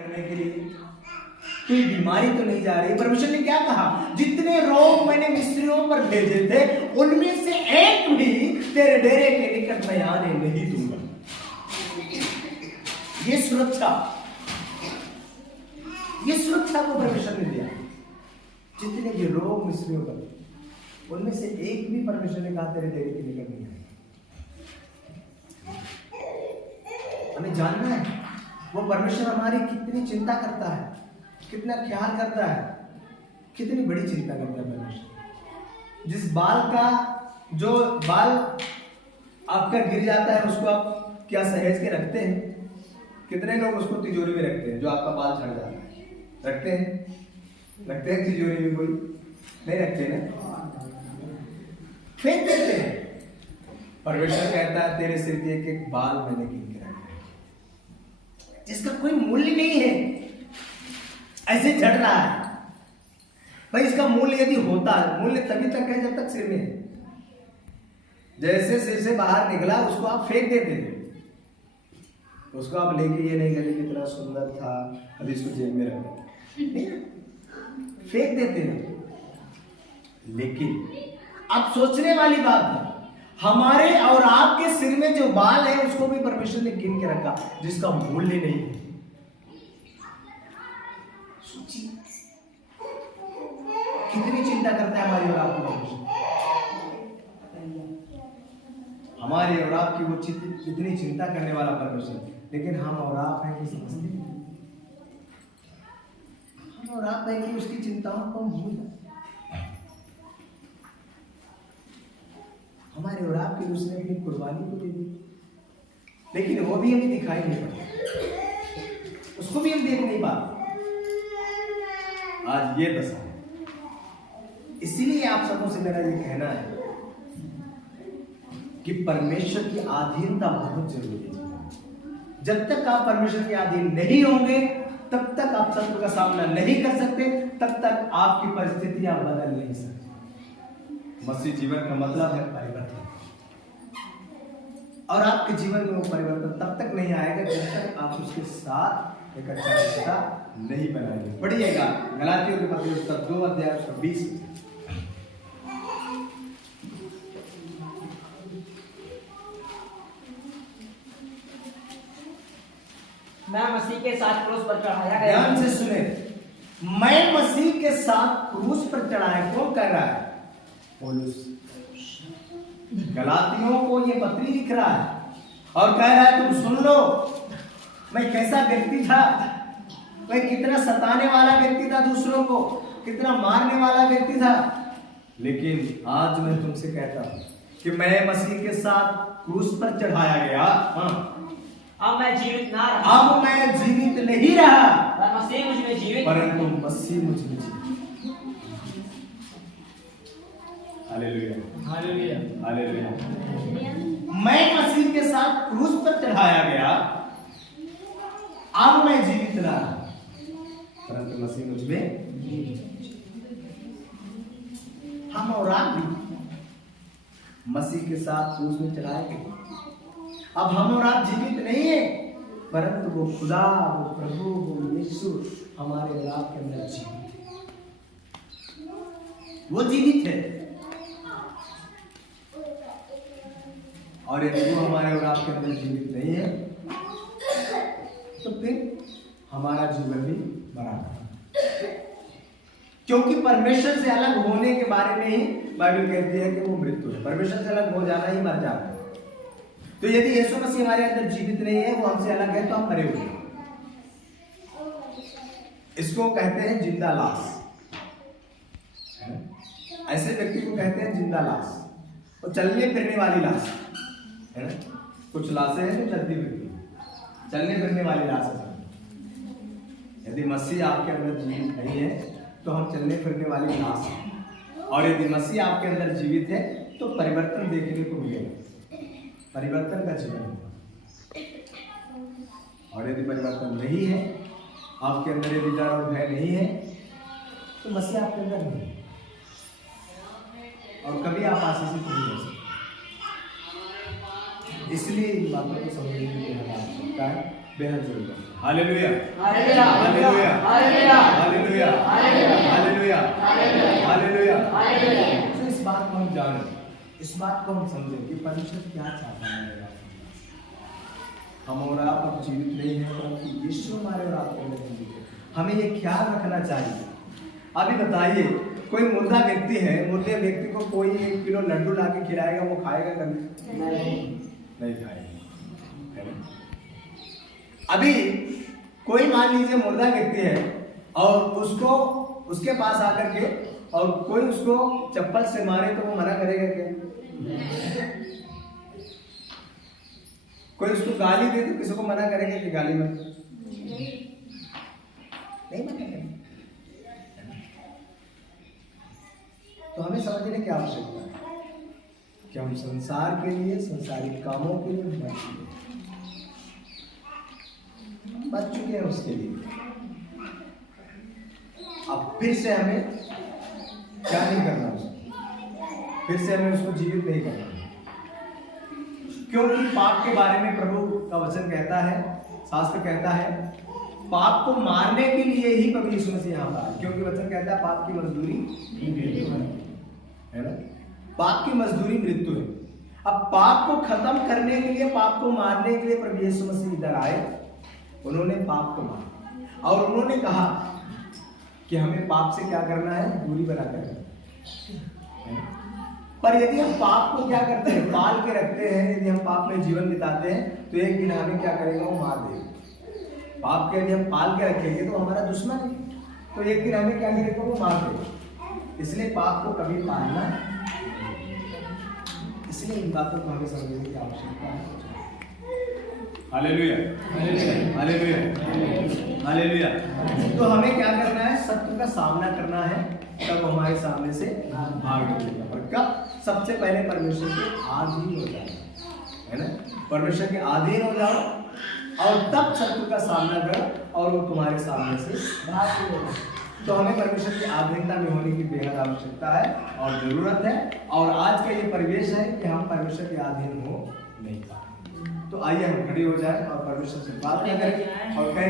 करने के लिए कोई बीमारी तो नहीं जा रही। परमेश्वर ने क्या कहा, जितने रोग मैंने मिस्रियों पर भेजे थे उनमें से एक भी तेरे डेरे के निकट में आने नहीं दूंगा। ये सुरक्षा को परमेश्वर ने दिया। जितने भी रोग मिस्रियों पर उनमें से एक भी परमेश्वर ने कहा तेरे डेरे के निकट नहीं आएगा। हमें जानना है वो परमेश्वर हमारी कितनी चिंता करता है, कितना ख्याल करता है, कितनी बड़ी चिंता करता है परमेश्वर। जिस जो बाल आपका गिर जाता है उसको आप क्या सहेज के रखते हैं? कितने लोग उसको तिजोरी में रखते हैं? जो आपका बाल झड़ जाता है रखते हैं तिजोरी में? कोई नहीं रखते ना, फेंक देते हैं। परमेश्वर कहता है तेरे सिर के एक एक बाल मैंने गिन के रखा है, जिसका कोई मूल्य नहीं है, ऐसे झड़ रहा है। भाई इसका मूल्य यदि होता है, मूल्य तभी तक है जब तक सिर में है। जैसे सिर से बाहर निकला उसको आप फेंक देते थे, उसको आप लेके ये नहीं कहते कितना सुंदर था अभी इसको जेब में रखो, फेंक देते हैं। लेकिन अब सोचने वाली बात है, हमारे और आपके सिर में जो बाल है उसको भी परमेश्वर ने गिन के रखा, जिसका मूल्य नहीं है। कितनी चिंता करता है हमारी और आपकी परमेश्वर, हमारी और आपकी वो कितनी चिंता करने वाला परमेश्वर। लेकिन हम और आप हैं कि समझते हैं, हम और आप हैं कि उसकी चिंताओं को भूल जाते। हमारे और आपके लिए उसने अपनी कुर्बानी को दे दी, लेकिन वो भी हमें दिखाई नहीं पड़ता, उसको भी हम देख नहीं पाते। आज ये दशा है। इसीलिए आप सबों से मेरा ये कहना है कि परमेश्वर की अधीनता बहुत जरूरी है। जब तक आप परमेश्वर के अधीन नहीं होंगे तब तक आप शत्रु का सामना नहीं कर सकते, तब तक आपकी परिस्थितियां बदल नहीं सकती। मसीह जीवन का मतलब है परिवर्तन, और आपके जीवन में वो परिवर्तन तब तक नहीं आएगा जब तक आप उसके साथ एक अच्छा रिश्ता नहीं बनाएंगे। पढ़िएगा गलातियों के पत्र उसका 2 अध्याय उसका 20। मैं मसीह के साथ क्रूस पर चढ़ाया गया। ध्यान से सुने, मैं मसीह के साथ क्रूस पर चढ़ाया। कौन कह रहा है? पौलुस गलातियों को ये पत्री लिख रहा है और कह रहा है तुम सुन लो, मैं कैसा व्यक्ति था, मैं कितना सताने वाला व्यक्ति था, दूसरों को कितना मारने वाला व्यक्ति था। लेकिन आज मैं तुमसे कहता हूं कि मैं मसीह के साथ क्रूस पर चढ़ाया गया। अब मैं जीवित ना रहा, अब मैं जीवित नहीं रहा, पर मसीह मुझ में जीवित, परंतु मसीह मुझ में जीवित। Hallelujah, hallelujah, hallelujah. मैं मसीह के साथ क्रूस पर चढ़ाया गया, अब मैं जीवित ना रहा, परंतु मसीह मुझ में जीवित। हम और आप भी मसीह के साथ क्रूस में चढ़ाए गए। अब हम और आप जीवित नहीं है, परंतु वो खुदा, वो प्रभु, वो यीशु हमारे और आपके अंदर जीवित है, वो जीवित है। और यदि वो हमारे और आपके अंदर जीवित नहीं है तो फिर हमारा जीवन भी मरा है। क्योंकि परमेश्वर से अलग होने के बारे में ही बाइबल कहती है कि वो मृत्यु है। परमेश्वर से अलग हो जाना ही मर जाना है। तो यदि यीशु मसीह हमारे अंदर जीवित नहीं है, वो हमसे अलग है, तो हम मरे हुए हैं। इसको कहते हैं जिंदा लाश। ऐसे व्यक्ति को कहते हैं जिंदा लाश, वो चलने फिरने वाली लाश है ना। कुछ लाशें हैं जो चलती फिरती, चलने फिरने वाली लाश है। यदि मसीह आपके अंदर जीवित नहीं है तो हम चलने फिरने वाली लाश हैं। और यदि मसीह आपके अंदर जीवित है तो परिवर्तन देखने को मिलेगा, परिवर्तन का जीवन। और यदि परिवर्तन नहीं है, आपके अंदर यदि डर और भय नहीं है, तो मसीह आपके अंदर नहीं है और कभी आप आशीषित नहीं हो सकते। इसलिए इन बातों को समझने की आवश्यकता है। बेहद जरूरत है। Hallelujah, hallelujah, hallelujah, hallelujah, hallelujah, hallelujah, hallelujah, hallelujah. Hallelujah. तो इस बात को हम जानें, इस बात को हम समझें कि परमेश्वर क्या चाहता है मेरे आप। हम और आप अब जीवित नहीं हैं, परंतु यीशु हमारे और आपके अंदर जीवित है। हमें ये ख्याल रखना चाहिए। अभी बताइए, कोई मुर्दा व्यक्ति है, मुर्दे व्यक्ति को कोई 1 किलो लड्डू ला के खिलाएगा, वो खाएगा कभी? नहीं खाएगा, है ना? अभी कोई मान लीजिए मुर्दा व्यक्ति है और उसको उसके पास आकर के और कोई उसको चप्पल से मारे तो वो मना करेगा क्या? कोई उसको गाली दे तो किसी को मना करेगा कि गाली मत? नहीं मना करेगा। तो हमें समझने की आवश्यकता है कि हम संसार के लिए, संसारिक कामों के लिए बच चुके हैं उसके लिए। अब फिर से हमें क्या नहीं करना उसको, फिर से हमें उसको जीवित नहीं करना, क्योंकि पाप के बारे में प्रभु का वचन कहता है, शास्त्र कहता है, पाप को मारने के लिए ही प्रभु यीशु मसीह यहाँ पर आए, क्योंकि वचन कहता है पाप की मजदूरी मृत्यु है ना? पाप की मजदूरी मृत्यु है। अब पाप को खत्म करने के लिए, पाप को मारने के लिए प्रभु यीशु मसीह इधर आए। उन्होंने पाप को मारा और उन्होंने कहा कि हमें पाप से क्या करना है? दूरी बनाकर रखना है। पर यदि हम पाप को क्या करते हैं? पाल के रखते हैं, यदि हम पाप में जीवन बिताते हैं तो एक दिन हमें क्या करेगा? वो मार देगा। पाप के यदि हम पाल के रखेंगे तो हमारा दुश्मन है, तो एक दिन हमें क्या करेगा? वो मार देगा। इसलिए पाप को कभी पालना, इसलिए इन बातों को हमें समझने की आवश्यकता है। Hallelujah, hallelujah, hallelujah. तो हमें क्या करना है? सत्य का सामना करना है, तब हमारे सामने से भाग निकलेगा। और कब? सबसे पहले परमेश्वर के अधीन हो जाओ, है ना? परमेश्वर के अधीन हो जाओ और तब शत्रु का सामना करो और वो तुम्हारे सामने से भाग निकलेगा। तो हमें परमेश्वर की अधीनता में होने की बेहद आवश्यकता है और जरूरत है। और आज का ये परिवेश है कि हम परमेश्वर के अधीन हो नहीं पाते। तो आइए हम खड़े हो जाए और परमेश्वर से बात करें और कहें